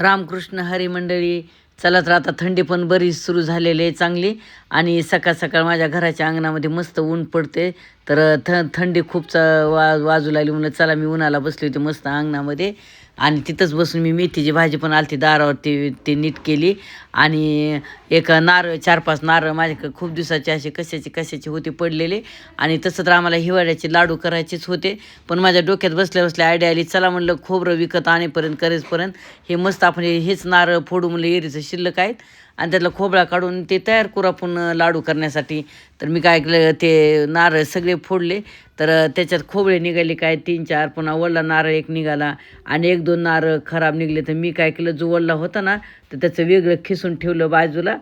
रामकृष्ण हरी मंडळी चला तर आता थंडी पण बरीच सुरू झालेली आहे चांगली. आणि सकाळ सकाळ माझ्या घराच्या अंगणामध्ये मस्त ऊन पडते. तर थ थंडी खूप च वा वाजू लागली म्हणलं चला मी उन्हाला बसली होती मस्त अंगणामध्ये. आणि तिथंच बसून मी मेथीची भाजी पण आलती दारावरती ती नीट केली. आणि एक नारळ चार पाच नारळ माझ्या खूप दिवसाचे असे कशाचे कशाचे होते पडलेले. आणि तसं तर आम्हाला हिवाळ्याचे लाडू करायचेच होते. पण माझ्या डोक्यात बसल्या बसल्या आयडिया आली चला म्हणलं खोबरं विकत आणेपर्यंत करेसपर्यंत हे मस्त आपण हेच नारळ फोडू म्हणलं एरीचं शिल्लक आहेत. आणि त्यातला खोबळा काढून ते तयार करू आपण लाडू करण्यासाठी. तर मी काय केलं ते नारळ सगळे फोडले. तर त्याच्यात खोबळे निघाले काय तीन चार पुन्हा वल्ला नारळ एक निघाला. आणि एक दोन नारळ खराब निघले तर मी काय केलं जो वल्ला होता ना तर त्याचं वेगळं खिसून ठेवलं बाजूला.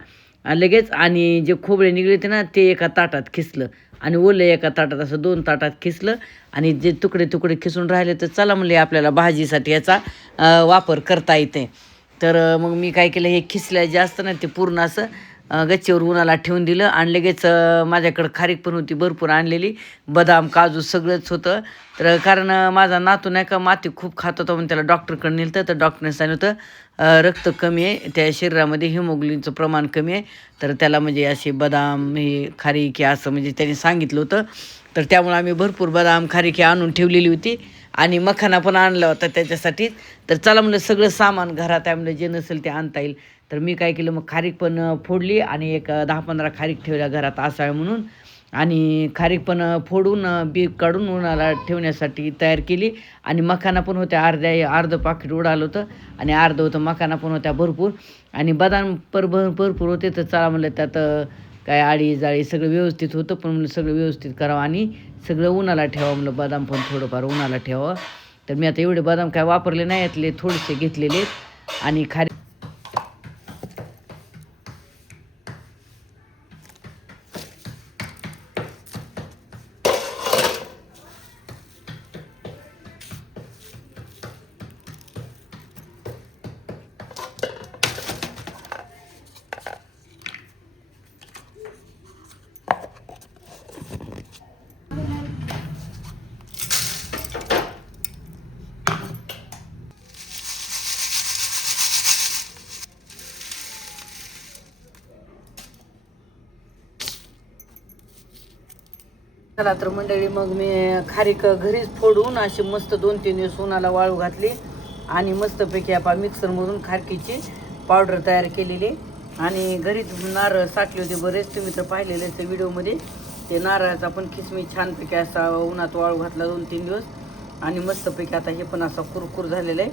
लगेच आणि जे खोबळे निघले होते ना ते एका ताटात खिसलं. आणि ओलं एका ताटात असं दोन ताटात खिसलं. आणि जे तुकडे तुकडे खिसून राहिले तर चला म्हणले आपल्याला भाजीसाठी याचा वापर करता येते. तर मग मी काय केलं हे खिसल्या जास्त ना ते पूर्ण असं गच्चीवर उन्हाला ठेवून दिलं आणि लगेच माझ्याकडं खारीक पण होती भरपूर आणलेली. बदाम काजू सगळंच होतं. तर कारण माझा नातू नाही का माती खूप खात होता म्हणून त्याला डॉक्टरकडे नेलं तर डॉक्टरने सांगितलं रक्त कमी आहे त्या शरीरामध्ये हिमोग्लिनचं प्रमाण कमी आहे. तर त्याला म्हणजे असे बदाम हे खारीक हे असं म्हणजे त्याने सांगितलं होतं. तर त्यामुळे आम्ही भरपूर बदाम खारीक हे आणून ठेवलेली होती. आणि मखाना पण आणला होता त्याच्यासाठी. तर चला म्हणलं सगळं सामान घरात आहे म्हणलं जे नसेल ते आणता येईल. तर मी काय केलं मग खारीक पण फोडली आणि एक दहा पंधरा खारीक ठेवल्या घरात असाव्या म्हणून. आणि खारीक पण फोडून बी काढून उन्हाला ठेवण्यासाठी तयार केली. आणि मखाना पण होत्या अर्ध्या अर्धं पाकिट उडालं होतं. आणि अर्धं होतं मखाना पण होत्या भरपूर. आणि बदाम पर भर भरपूर होते तर चला म्हणलं त्यात काय आळी जाळी सगळं व्यवस्थित होतं पण म्हणलं सगळं व्यवस्थित करावं आणि सगळं उन्हाला ठेवावं म्हणलं बदाम पण थोडंफार उन्हाला ठेवावं. तर मी आता एवढे बदाम काय वापरले नाही यातले थोडेसे घेतलेले आणि खारी चला तर मंडळी मग मी खारीक घरीच फोडून अशी मस्त दोन तीन दिवस उन्हाला वाळू घातली आणि मस्तपैकी आपण मिक्सरमधून खारकीची पावडर तयार केलेली. आणि घरीच नारळ साठले होते बरेच तुम्ही तर पाहिलेले ते व्हिडिओमध्ये ते नारळाचा पण खिसमी छानपैकी असा उन्हात वाळू घातला दोन तीन दिवस. आणि मस्तपैकी आता हे पण असा कुरकुर झालेलं आहे.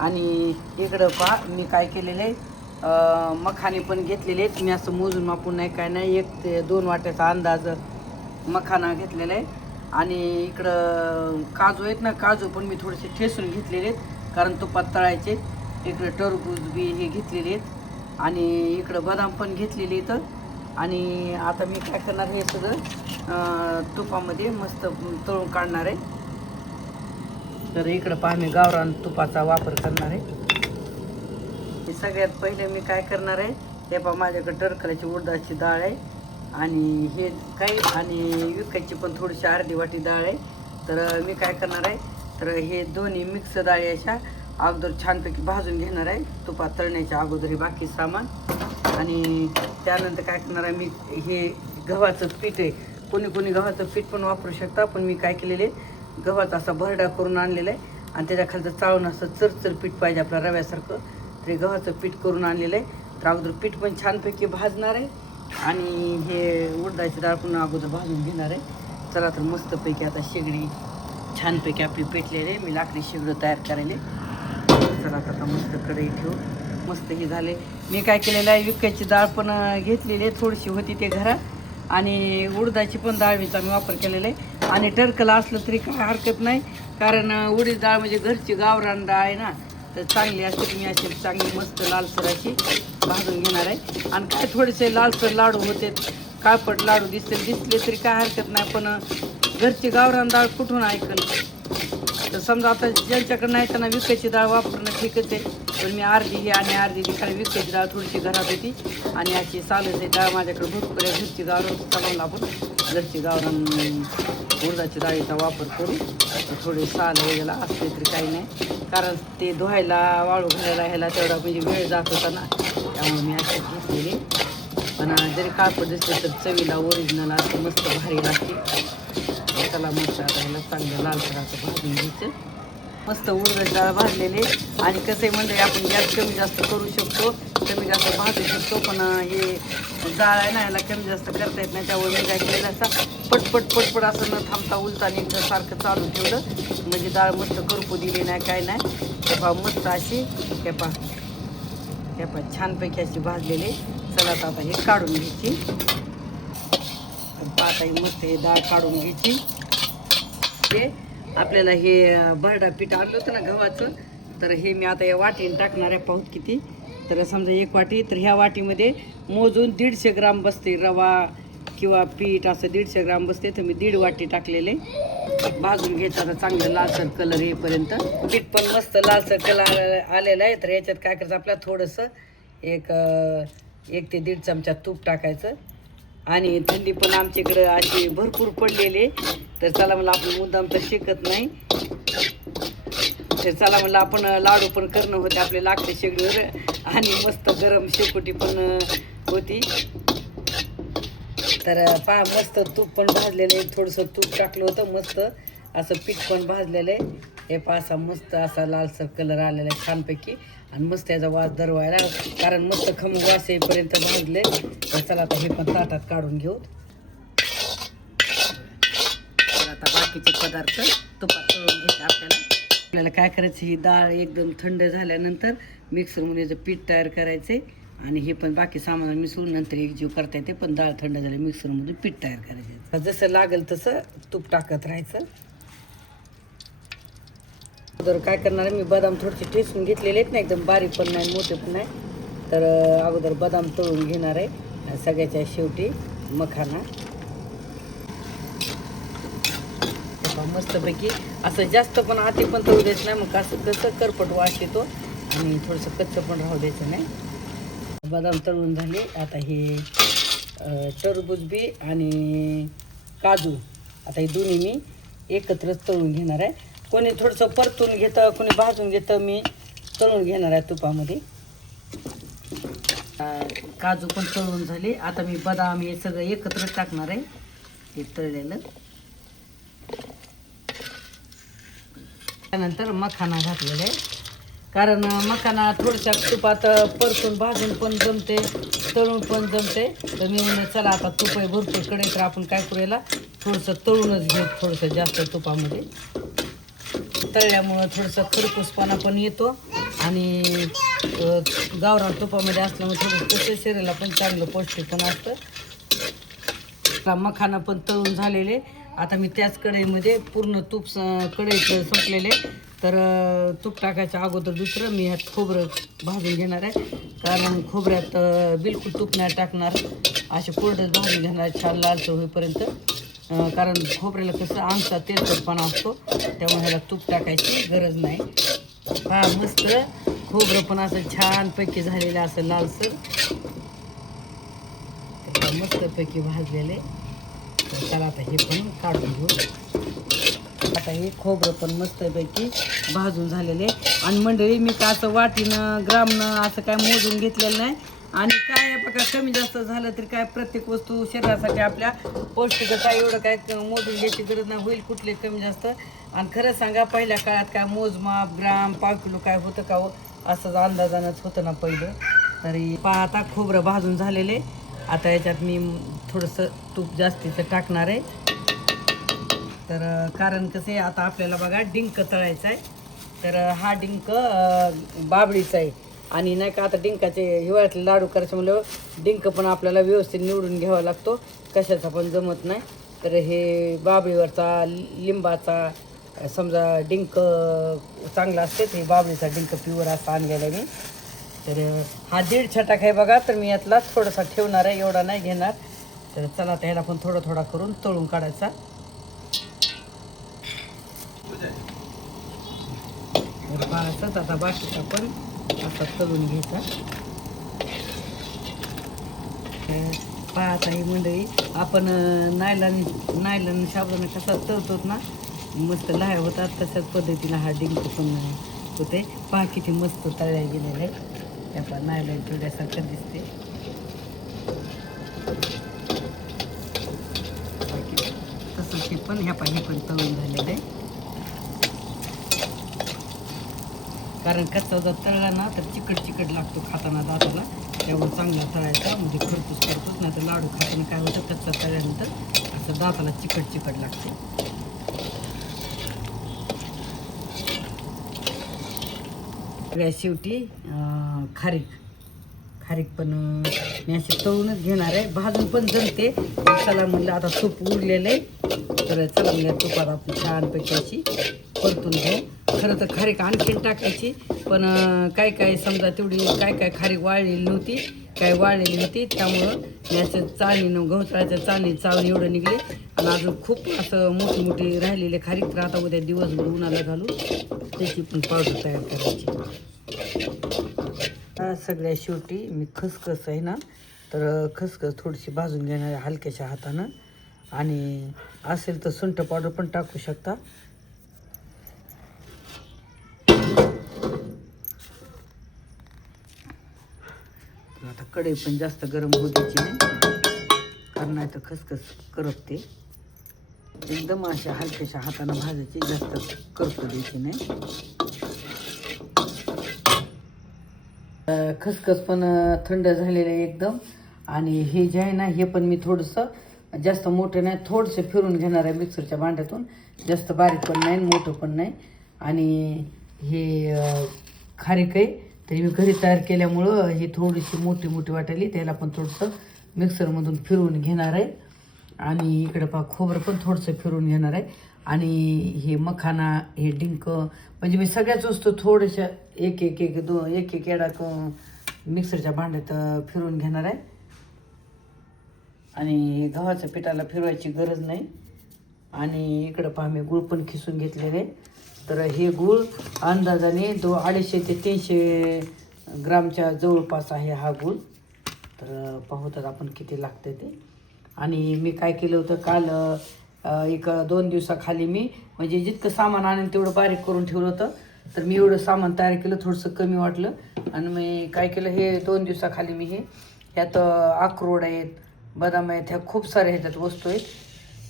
आणि इकडं पहा मी काय केलेलं आहे? मखाने पण घेतलेले आहेत. मी असं मोजून मापून नाही काय नाही एक ते दोन वाट्याचा अंदाज मखाना घेतलेला आहे. आणि इकडं काजू आहेत ना काजू पण मी थोडेसे ठेसून घेतलेले आहेत कारण तुपात तळायचे इकडं टरबूज बी हे घेतलेले आहेत. आणि इकडं बदाम पण घेतलेले आहेत आणि आता मी काय करणार हे सगळं तुपामध्ये मस्त तळून काढणार आहे. तर इकडं पहा मी गावरान तुपाचा वापर करणार आहे. हे सगळ्यात पहिले मी काय करणार आहे ते पहा माझ्याकडे टरकल्याची उडदाची डाळ आहे. आणि हे काही आणि विकायची पण थोडीशी अर्धी वाटी डाळ आहे. तर मी काय करणार आहे तर हे दोन्ही मिक्स डाळी अशा अगोदर छानपैकी भाजून घेणार आहे. तुपात तळण्याच्या अगोदर हे बाकी सामान. आणि त्यानंतर काय करणार आहे मी हे गव्हाचं पीठ आहे. कोणी कोणी गव्हाचं पीठ पण वापरू शकता पण मी काय केलेले गव्हाचा असा भरडा करून आणलेला आहे. आणि त्याच्या खालचं चाळून असं चरचर पीठ पाहिजे आपल्या रव्यासारखं ते गव्हाचं पीठ करून आणलेलं आहे. तर अगोदर पीठ पण छानपैकी भाजणार आहे. आणि हे उडदाची डाळ पुन्हा अगोदर भाजून घेणार आहे. चला तर मस्तपैकी आता शेगडी छानपैकी आपली पेटलेली आहे. मी लाकडी शेगडं तयार करायले चला आता मस्त कढई ठेवू. मस्त हे झाले. मी काय केलेलं आहे विकायची डाळ पण घेतलेली आहे. थोडीशी होती ते घरात. आणि उडदाची पण डाळीचा मी वापर केलेला आहे. आणि टरकला असलं तरी काय हरकत नाही. कारण उडीद डाळ म्हणजे घरची गावरान डाळ आहे ना. तर चांगली असेल मी अशी चांगली मस्त लालसर अशी भाजून घेणार आहे. आणि काय थोडेसे लालसर लाडू होते काळपट लाडू दिसते दिसले तरी काय हरकत नाही पण घरची गावरान डाळ कुठून ऐकल? तर समजा आता ज्यांच्याकडे नाही त्यांना विकायची डाळ वापरणं ठीकच आहे पण मी अर्धी ही आणि अर्धी ती कारण विकायची डाळ थोडीशी घरात होती. आणि अशी चालत आहे डाळ माझ्याकडे भरपूर आहे घरची गावरान चालवून आपण घरची गावरान उडदाच्या डाळीचा वापर करू. थोडे साल वगैरे असले तरी काही नाही. कारण ते धुवायला वाळू घालायला ह्याला तेवढा म्हणजे वेळ जात होता ना. त्यामुळे मी अशी घेतलेली. पण जरी काळपट दिसले तर चवीला ओरिजिनल असं मस्त भारी लागते. त्याला मस्त आता ह्याला चांगलं लाल करायचं भाजून घ्यायचं. मस्त उडदाची डाळ भाजलेले. आणि कसं म्हणजे आपण गॅस कमी जास्त करू शकतो कमी जास्त भाजू शकतो पण हे डाळ आहे ना याला कमी जास्त करता येत नाही त्यामुळे मी काय केलं असा पटपट पटपट असं न थांबता उलता एकदा सारखं चालू ठेवलं. म्हणजे डाळ मस्त करपू दिली नाही काय नाही. तेव्हा मस्त अशी केपा केपा छानपैकी अशी भाजलेले. चला आता आता हे काढून घ्यायची. आता ही मस्त हे डाळ काढून घ्यायची. ते आपल्याला हे भरडा पीठ आणलं होतं ना गव्हाचं तर हे मी आता या वाटीने टाकणार आहे पाहूत किती. तर समजा एक वाटी तर ह्या वाटीमध्ये मोजून दीडशे ग्राम बसते रवा किंवा पीठ असं दीडशे ग्राम बसते. तर मी दीड वाटी टाकलेले. भाजून घ्यायचं चांगलं लालसर कलर येईपर्यंत. पीठ पण मस्त लालसर कलर आलेलं आहे. तर याच्यात काय करायचं आपल्याला थोडंसं एक एक ते दीड चमचा तूप टाकायचं. आणि थंडी पण आमच्याकडं अशी भरपूर पडलेली. तर चला मला आपण मुद्दाम तर शिकत नाही. तर चला म्हणलं आपण लाडू पण करणं होते आपले लागते शेगडीवर. आणि मस्त गरम शेकोटी पण होती. तर पहा मस्त तूप पण भाजलेलं आहे. थोडंसं तूप टाकलं होतं मस्त. असं पीठ पण भाजलेलं आहे. हे पहा असा मस्त असा लालसर कलर आलेला आहे छानपैकी. आणि मस्त त्याचा वास दरवायला. कारण मस्त खम वास येईपर्यंत भाजले. तर चला आता हे पण ताटात काढून घेऊ. तर आता बाकीचे पदार्थ तुपात तळून घ्यायचे आपल्याला. आपल्याला काय करायचं ही डाळ एकदम थंड झाल्यानंतर मिक्सरमध्ये याचं पीठ तयार करायचे आणि हे पण बाकी सामान मिसळून नंतर एक जीव करता येते पण डाळ थंड झाली मिक्सरमधून पीठ तयार करायचे जसं लागेल तसं तूप टाकत राहायचं. अगोदर काय करणार आहे? मी बदाम थोडेसे ठेचून घेतलेले आहेत ना एकदम बारीक पण नाही मोठे पण नाही. तर अगोदर बदाम तळून घेणार आहे. सगळ्याच्या शेवटी मखाना. मस्तपैकी असं जास्त पण आती पण तळू द्यायचं नाही मग असं कसं करपट वास येतो आणि थोडंसं कच्चं पण राहू द्यायचं नाही. बदाम तळून झाले. आता हे टरबूज बी आणि काजू. आता हे दोन्ही मी एकत्रच तळून घेणार आहे. कोणी थोडंसं परतून घेतं कोणी भाजून घेतं मी तळून घेणार आहे तुपामध्ये. काजू पण तळून झाले. आता मी बदाम हे सगळं एकत्र टाकणार आहे हे तळलेलं. त्यानंतर मखाना घातलेला आहे. कारण मखाना थोडशा तुपात परतून भाजून पण जमते तळून पण जमते. तर मी म्हणलं चला आता तुप आहे भरपूरकडे तर आपण काय करूयाला थोडंसं तळूनच घेऊ थोडंसं जास्त तुपामध्ये. तळल्यामुळं थोडंसं खरपूसपणा पण येतो. आणि गावरान तुपामध्ये असल्यामुळे थोडं तसे शरीराला पण चांगलं पौष्टिक पण असतं. आता मखाना पण तळून झालेले. आता मी त्याच कढईमध्ये पूर्ण तूप स- कढईत सुटलेले. तर तूप टाकायच्या अगोदर दुसरं मी ह्यात खोबरं भाजून घेणार आहे. कारण खोबऱ्यात बिलकुल तूप नाही टाकणार. असे कोरडंच भाजून घेणार छान लालसर होईपर्यंत. कारण खोबऱ्याला कसं आमचा तेलकटपणा असतो त्यामुळे ह्याला तूप टाकायची गरज नाही. हा मस्त. खोबरं पण असं छानपैकी झालेलं असं लालसर. मस्तपैकी भाजलेले. त्याला आता हे पण काढून घेऊ. आता हे खोबरं पण मस्तपैकी भाजून झालेले. आणि मंडळी मी का असं वाटीनं ग्रामनं असं काय मोजून घेतलेलं नाही. आणि काय आहे बघा कमी जास्त झालं तरी काय प्रत्येक वस्तू शरीरासाठी आपल्या पौष्टिक काय एवढं काय मोजून घ्यायची गरज नाही होईल कुठले कमी जास्त. आणि खरं सांगा पहिल्या काळात काय मोजमाप ग्राम पाव किलो काय होतं का हो? असंच अंदाजानंच होतं ना पहिलं. तरी पहा आता खोबरं भाजून झालेले आता याच्यात मी थोडंसं तूप जास्तीचं टाकणार आहे. तर कारण कसं आहे आता आपल्याला बघा डिंक तळायचा आहे. तर हा डिंक बाबडीचा बाबळीचा आहे. आणि नाही का आता डिंकाचे हिवाळ्यातले लाडू करायचे म्हणल्यावर डिंक पण आपल्याला व्यवस्थित निवडून घ्यावा लागतो. कशाचा पण जमत नाही. तर हे बाबळीवरचा लिंबाचा समजा डिंक चांगला असते ते बाबळीचा डिंक प्युअर असा आणलेला मी. तर हा दीड छटाक आहे बघा तर मी यातला थोडासा ठेवणार आहे एवढा नाही घेणार. तर चला आता ह्याला पण थोडा थोडा करून तळून काढायचा. तर आता बाकीचा पण. असा तळून घ्यायचा तर ही मंडळी आपण नायलन नायलन साबण कसा तळतो ना मस्त लाह्या होतात तशाच पद्धतीनं हा डिंक पण होते. पहा किती मस्त तळ्या गेलेले त्या पहा नायलन पिवड्यासारखं दिसते तसंच हे पण ह्या पहा हे पण तळून झालेलं आहे. कारण कच्चा जर तळला ना तर चिकट चिकट लागतो खाताना दाताला. त्यामुळे चांगला तळायचा म्हणजे खरपूस खरपूस नाही तर लाडू खाताना काय होतं कच्चा तळल्यानंतर असं दाताला चिकट चिकट लागते. सगळ्या शेवटी खारीक. खारीक पण मी अशी तळूनच घेणार आहे. भाजून पण जमते. पण चला म्हणलं आता तूप उरलेलं आहे. तर चला म्हणलं तुपात आपण छानपैकी अशी परतून घेऊ. खरं तर खारीक आणखीन टाकायची पण काय काय समजा तेवढी काय काय खारीक वाळलेली नव्हती काय वाळलेली होती त्यामुळं मी चाळणीनं गवताळ्याच्या चाळणी चावून एवढं निघले. आणि अजून खूप असं मोठी मोठी राहिलेले खारीक तर आता उद्या दिवसभर उन्हाला घालून त्याची पण पावडर तयार करायची. सगळ्या शेवटी मी खसखस आहे ना तर खसखस थोडीशी भाजून घेणार हलक्याच्या हातानं. आणि असेल तर सुंठ पावडर पण टाकू शकता. कढई पण जास्त गरम होऊ द्यायची नाही. कारण नाही तर खसखस करपते एकदम अशा हलक्याशा हातानं भाजायची जास्त करपू द्यायची नाही. खसखस पण थंड झालेलं आहे एकदम. आणि हे जे आहे ना हे पण मी थोडंसं जास्त मोठं नाही थोडंसं फिरून घेणार आहे मिक्सरच्या भांड्यातून. जास्त बारीक पण नाही मोठं पण नाही. आणि हे अ, खारीक आहे. तरी मी घरी तयार केल्यामुळं ही थोडीशी मोठी मोठी वाटायली. त्याला पण थोडंसं मिक्सरमधून फिरवून घेणार आहे. आणि इकडं पहा खोबरं पण थोडंसं फिरून घेणार आहे. आणि हे मखाना हे डिंक म्हणजे मी सगळ्याच वस्तू थोड्याशा एक एक एक दो एक एक येडा मिक्सरच्या भांड्यात फिरवून घेणार आहे. आणि गव्हाच्या पिठाला फिरवायची गरज नाही. आणि इकडं पहा मी गुळ पण खिसून घेतलेले. तर हे गुळ अंदाजाने दो अडीचशे ते तीनशे ग्रामच्या जवळपास आहे हा गुळ. तर पाहू तर आपण किती लागतं ते. आणि मी काय केलं होतं काल एक दोन दिवसाखाली मी म्हणजे जितकं सामान आणेल तेवढं बारीक करून ठेवलं होतं. तर मी एवढं सामान तयार केलं थोडंसं कमी वाटलं. आणि मी काय केलं हे दोन दिवसाखाली मी हे ह्यात अक्रोड आहेत बदाम आहेत ह्या खूप साऱ्या ह्याच्यात वस्तू आहेत.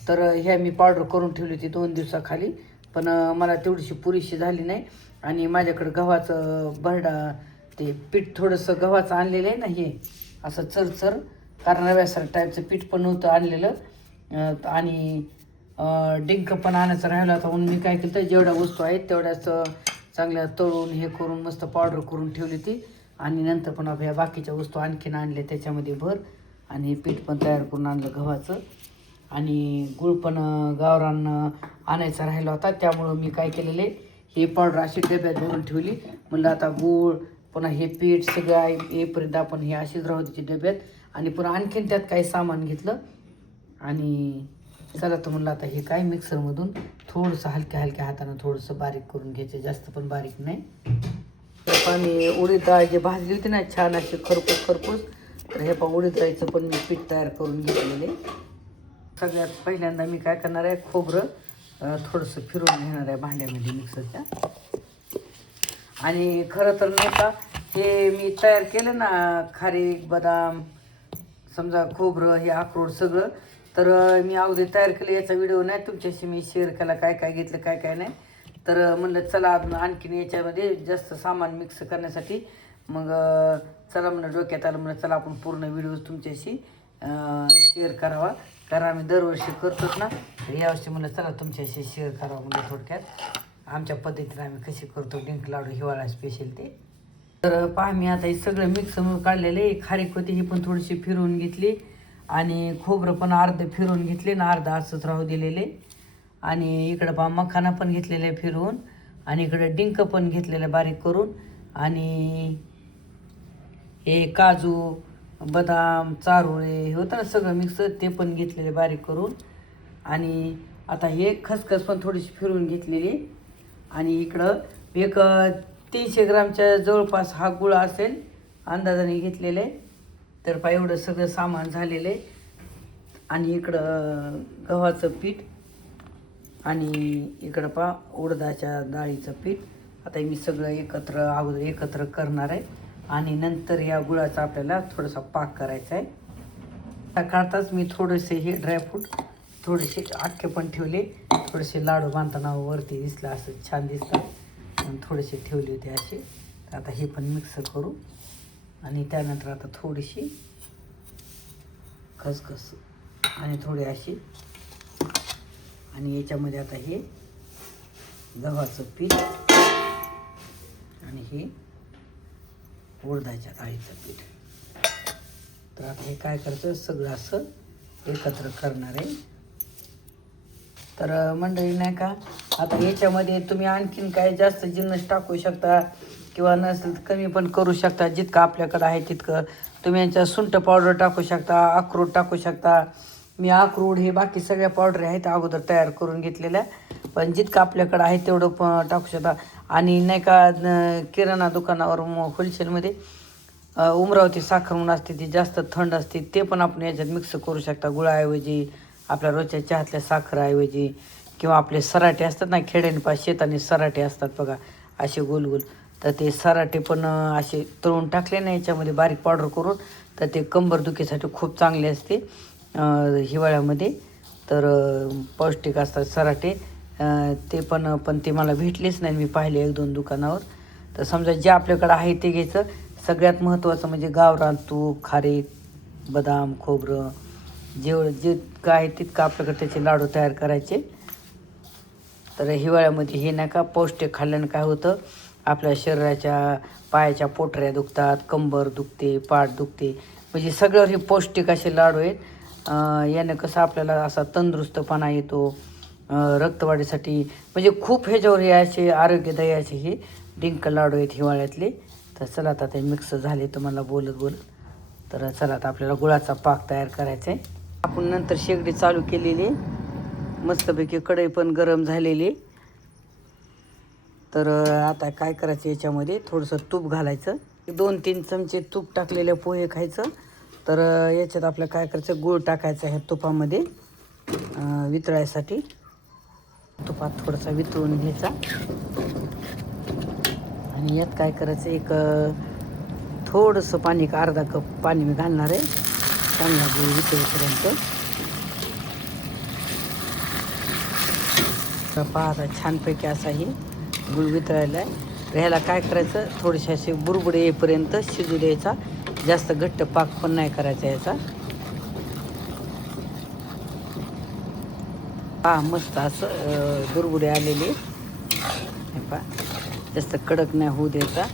तर ह्या मी पावडर करून ठेवली होती दोन दिवसाखाली. पण मला तेवढीशी पुरेशी झाली नाही. आणि माझ्याकडं गव्हाचं भरडा ते पीठ थोडंसं गव्हाचं आणलेलं आहे ना हे असं चरचर कारण रव्यासारखं टाईपचं पीठ पण नव्हतं आणलेलं. आणि डिंक पण आणायचं राहिलं होता. म्हणून मी काय केलं तर जेवढ्या वस्तू आहेत तेवढ्याच चांगल्या तळून हे करून मस्त पावडर करून ठेवली ती. आणि नंतर पण ह्या बाकीच्या वस्तू आणखीन आणल्या त्याच्यामध्ये भर. आणि पीठ पण तयार करून आणलं गव्हाचं. आणि गुळ पण गावरान आणायचा राहिला होता. त्यामुळं मी काय केलेले हे पावडर अशी डब्यात भरून ठेवली. म्हणलं आता गूळ पुन्हा हे पीठ सगळं येईपर्यंत आपण हे अशीच राहू द्यायची डब्यात. आणि पुन्हा आणखीन त्यात काही सामान घेतलं. आणि चला तर म्हणलं आता हे काय मिक्सरमधून थोडंसं हलक्या हलक्या हातानं थोडंसं बारीक करून घ्यायचं. जास्त पण बारीक नाही. तर पाणी उडीद डाळ जे भाजली होती ना छान अशी खरपूस खरपूस. तर हे पण उडीद डाळीचं पण मी पीठ तयार करून घेतलेले सगळ्यात पहिल्यांदा मी काय करणार आहे खोबरं थोडंसं फिरून घेणार आहे भांड्यामध्ये मिक्सरच्या. आणि खरं तर नाही का हे मी तयार केलं ना खारीक बदाम समजा खोबरं हे अक्रोड सगळं तर मी अगोदर तयार केलं याचा व्हिडिओ नाही तुमच्याशी मी शेअर केला काय काय घेतलं काय काय नाही. तर म्हणलं चला आणखीन याच्यामध्ये जास्त सामान मिक्स करण्यासाठी मग चला म्हणलं डोक्यात आलं म्हणलं चला आपण पूर्ण व्हिडिओ तुमच्याशी शेअर करावा. कारण आम्ही दरवर्षी करतोच ना. यावर्षी म्हणलं चला तुमच्याशी शेअर करावं म्हणलं थोडक्यात. आमच्या पद्धतीने आम्ही कशी करतो डिंक लाडू हिवाळा स्पेशल ते. तर पहा मी आता हे सगळं मिक्स काढलेलं काढलेले खारीक होती ही पण थोडीशी फिरवून घेतली. आणि खोबरं पण अर्ध फिरवून घेतले ना अर्ध असंच राहू दिलेले. आणि इकडं पहा मखाना पण घेतलेले फिरवून. आणि इकडं डिंक पण घेतलेलं बारीक करून. आणि हे काजू बदाम चारोळे हे होतं ना सगळं मिक्स ते पण घेतलेले बारीक करून. आणि आता हे खसखस पण थोडीशी फिरवून घेतलेली. आणि इकडं एक तीनशे ग्रामच्या जवळपास हा गुळ असेल अंदाजाने घेतलेले. तर पा एवढं सगळं सामान झालेलं आहे. आणि इकडं गव्हाचं पीठ. आणि इकडं पा उडदाच्या डाळीचं पीठ. आता मी सगळं एकत्र अगोदर एकत्र करणार आहे. आणि नंतर या गुळाचा आपल्याला थोडासा पाक करायचा आहे. सकाळताच मी थोडेसे हे ड्रायफ्रूट थोडेसे अख्खे पण ठेवले. थोडेसे लाडू बांधताना वरती दिसलं असं छान दिसतात आणि थोडेसे ठेवले होते असे. तर आता हे पण मिक्स करू. आणि त्यानंतर आता थोडीशी खसखस आणि थोडी अशी. आणि याच्यामध्ये आता हे गव्हाचं पीठ आणि हे उडदाच्या डाळीचं पीठ. तर आता हे काय करायचं? सगळं असं एकत्र करणार आहे. तर मंडळी नाही का? आता याच्यामध्ये तुम्ही आणखीन काय जास्त जिन्नस टाकू शकता किंवा नसेल तर कमी पण करू शकता. जितकं आपल्याकडं आहे तितकं. तुम्ही यांच्या सुंठ पावडर टाकू शकता अक्रोड टाकू शकता. मी अक्रोड हे बाकी सगळ्या पावडर आहेत अगोदर तयार करून घेतलेल्या. पण जितकं आपल्याकडं आहे तेवढं प टाकू शकता. आणि नाही का किराणा दुकानावर होलसेलमध्ये उमरावती साखर म्हणून असते ती जास्त थंड असते ते पण आपण याच्यात मिक्स करू शकता. गुळाऐवजी आपल्या रोजच्या चहातल्या साखरऐवजी किंवा आपले सराटे असतात ना खेड्याने शेताने सराटे असतात बघा असे गोल गोल. तर ते सराटे पण असे तळून टाकले ना याच्यामध्ये बारीक पावडर करून तर ते कंबर दुखीसाठी खूप चांगले असते हिवाळ्यामध्ये. तर पौष्टिक असतात सराटे ते पण पण ते मला भेटलेच नाही मी पाहिले एक दोन दुकानावर. तर समजा जे आपल्याकडं आहे ते घ्यायचं. सगळ्यात महत्त्वाचं म्हणजे गावरान तूप खारीक बदाम खोबरं जेवढं जितकं आहे तितकं आपल्याकडे त्याचे लाडू तयार करायचे. तर हिवाळ्यामध्ये हे नाही का पौष्टिक खाल्ल्यानं काय होतं? आपल्या शरीराच्या पायाच्या पोटऱ्या दुखतात कंबर दुखते पाठ दुखते. म्हणजे सगळ्यावर हे पौष्टिक असे लाडू आहेत. यानं कसं आपल्याला असा तंदुरुस्तपणा येतो. रक्तवाढीसाठी म्हणजे खूप ह्याच्यावर हे असे आरोग्यदायी असे हे डिंक लाडू आहेत हिवाळ्यातले. तर चला आता ते मिक्स झाले तुम्हाला बोलत बोलत. तर चला आता आपल्याला गुळाचा पाक तयार करायचा आहे आपण नंतर शेगडी चालू केलेली. मस्तपैकी कढई पण गरम झालेली. तर आता काय करायचं याच्यामध्ये? थोडंसं तूप घालायचं. दोन तीन चमचे तूप टाकलेले पोहे खायचं. तर याच्यात आपलं काय करायचं? गूळ टाकायचं आहे तुपामध्ये वितळायसाठी. तुपात थोडासा वितळून घ्यायचा. आणि यात काय करायचं एक थोडंसं पाणी एक अर्धा कप पाणी मी घालणार आहे. चांगला गूळ वितळेपर्यंत. पाहता छानपैकी असा ही गुळ वितळायला आहे तर ह्याला काय करायचं थोडेसे असे बुरबुडे येईपर्यंत शिजू द्यायचा. जास्त घट्ट पाक पण नाही करायचा याचा. पहा मस्त असं अं, आलेले हे पहा जास्त कडक नाही होऊ द्यायचा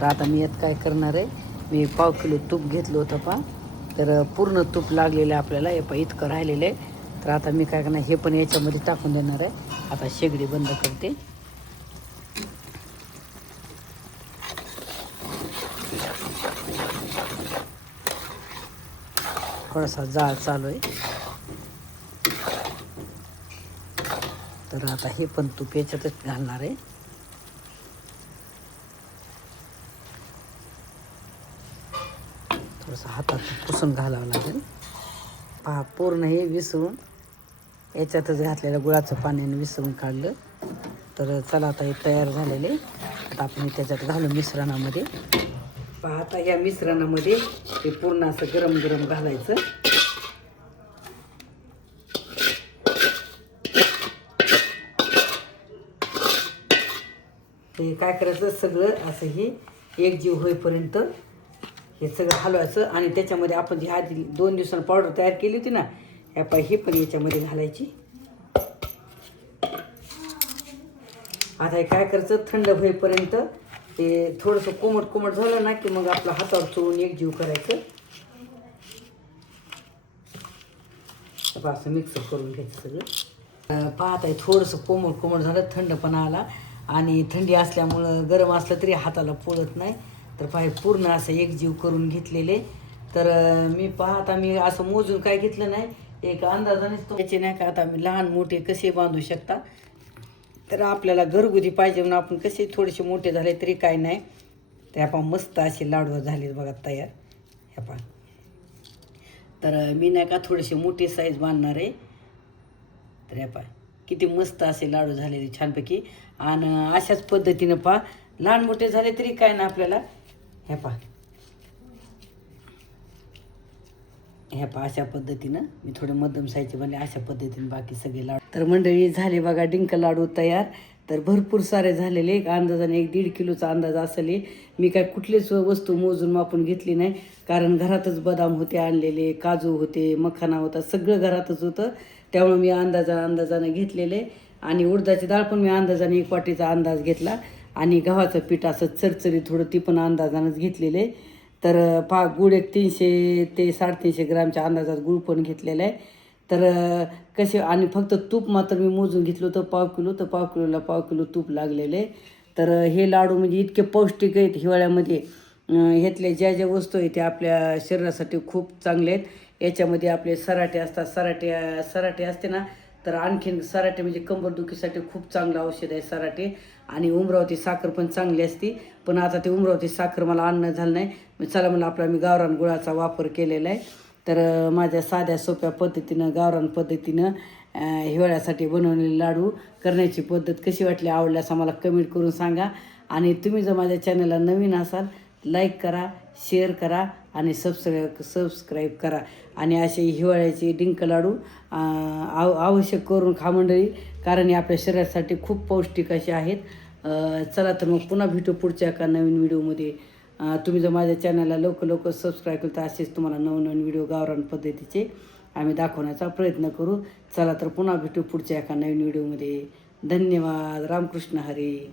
तर आता मी यात काय करणार आहे मी पाव किलो तूप घेतलं होतं पहा. तर पूर्ण तूप लागलेलं आहे आपल्याला हे पहा इतकं राहिलेलं आहे. तर आता मी काय करणार हे पण याच्यामध्ये टाकून देणार आहे. आता शेगडी बंद करते. थोडासा जाळ चालू आहे. तर आता हे पण तूप याच्यातच घालणार आहे. थोडंसं हातात पुसून घालावं लागेल. पहा पूर्ण हे विसरून याच्यातच घातलेलं गुळाचं पाण्याने विसरून काढलं. तर चला आता हे तयार झालेले. आता आपण त्याच्यात घालू मिश्रणामध्ये. पहा आता या मिश्रणामध्ये ते पूर्ण असं गरम गरम घालायचं ते काय करायचं? सगळं असं हे एकजीव होईपर्यंत हे सगळं हलवायचं आणि त्याच्यामध्ये आपण जी आधी दोन दिवसांनी पावडर तयार केली होती ना या पाय ही पण याच्यामध्ये घालायची. आता हे काय करायचं? थंड होईपर्यंत ते थोडंसं कोमट कोमट झालं ना की मग आपलं हातावर चोळून एक जीव करायचं असं मिक्स करून घ्यायचं सगळं. अं, पाहत आहे थोडंसं कोमट कोमट झालं थंडपणा आला. आणि थंडी असल्यामुळं गरम असलं तरी हाताला पोळत नाही. तर पाहे पूर्ण असं एकजीव करून घेतलेले. तर मी पाहता मी असं मोजून काय घेतलं नाही. एक अंदाजानेच त्याचे नाही का आता मी लहान मोठे कसे बांधू शकता? तर आपल्याला घरगुती पाहिजे म्हणून आपण कसे थोडेसे मोठे झाले तरी काय नाही. तर ह्या मस्त असे लाडवं झाले बघा तयार. ह्या पा तर मी नाही का थोडेसे मोठी साईज बांधणार आहे. तर ह्या पा किती मस्त असे लाडू झालेले छानपैकी. आणि अशाच पद्धतीनं पा लहान मोठे झाले तरी काय ना आपल्याला. हे पा ह्या पा अशा पद्धतीनं मी थोडे मध्यम साईजचे बनले अशा पद्धतीनं बाकी सगळे लाडू. तर मंडळी झाले बघा डिंक लाडू तयार. तर भरपूर सारे झालेले एक अंदाजाने एक दीड किलोचा अंदाज असेल मी काय कुठलीच वस्तू मोजून मापून घेतली नाही कारण घरातच बदाम होते आणलेले काजू होते मखाना होता सगळं घरातच होतं. त्यामुळे मी अंदाजा अंदाजानं घेतलेले. आणि उडदाची डाळ पण मी अंदाजाने एक वाटीचा अंदाज घेतला. आणि गव्हाचं पीठ असं चरचरी थोडं ती पण अंदाजानंच घेतलेले. तर पा गुळ एक तीनशे ते साडेतीनशे ग्रामच्या अंदाजात गुळ पण घेतलेला आहे. तर कसे आणि फक्त तूप मात्र मी मोजून घेतलं होतं पाव किलो. तर पाव किलोला पाव किलो तूप लागलेले. तर हे लाडू म्हणजे इतके पौष्टिक आहेत हिवाळ्यामध्ये. ह्यातल्या ज्या ज्या वस्तू आहेत त्या आपल्या शरीरासाठी खूप चांगले आहेत. याच्यामध्ये आपले सराटे असतात. सराटे सराटे असते ना तर आणखीन सराटे म्हणजे कंबरदुखीसाठी खूप चांगलं औषध आहे सराटे. आणि उमरावती साखर पण चांगली असती. पण आता ते उमरावती साखर मला आणणं झालं नाही. चला म्हणलं आपला मी गावरान गुळाचा वापर केलेला आहे. तर माझ्या साध्या सोप्या पद्धतीनं गावरान पद्धतीनं हिवाळ्यासाठी बनवलेले लाडू करण्याची पद्धत कशी वाटली आवडल्यास आम्हाला कमेंट करून सांगा. आणि तुम्ही जर माझ्या चॅनलला नवीन असाल लाईक करा शेअर करा. आणि सबस्क्राईब सबस्क्राईब करा. आणि असे हिवाळ्याचे डिंक लाडू आव आवश्यक करून खा मंडळी कारण हे आपल्या शरीरासाठी खूप पौष्टिक असे आहेत. चला तर मग पुन्हा भेटू पुढच्या एका नवीन व्हिडिओमध्ये. तुम्ही जर माझ्या चॅनलला लवकर लवकर सबस्क्राईब केलं तर असेच तुम्हाला नवनवीन व्हिडिओ गावरान पद्धतीचे आम्ही दाखवण्याचा प्रयत्न करू. चला तर पुन्हा भेटू पुढच्या एका नवीन व्हिडिओमध्ये. धन्यवाद. रामकृष्ण हरी.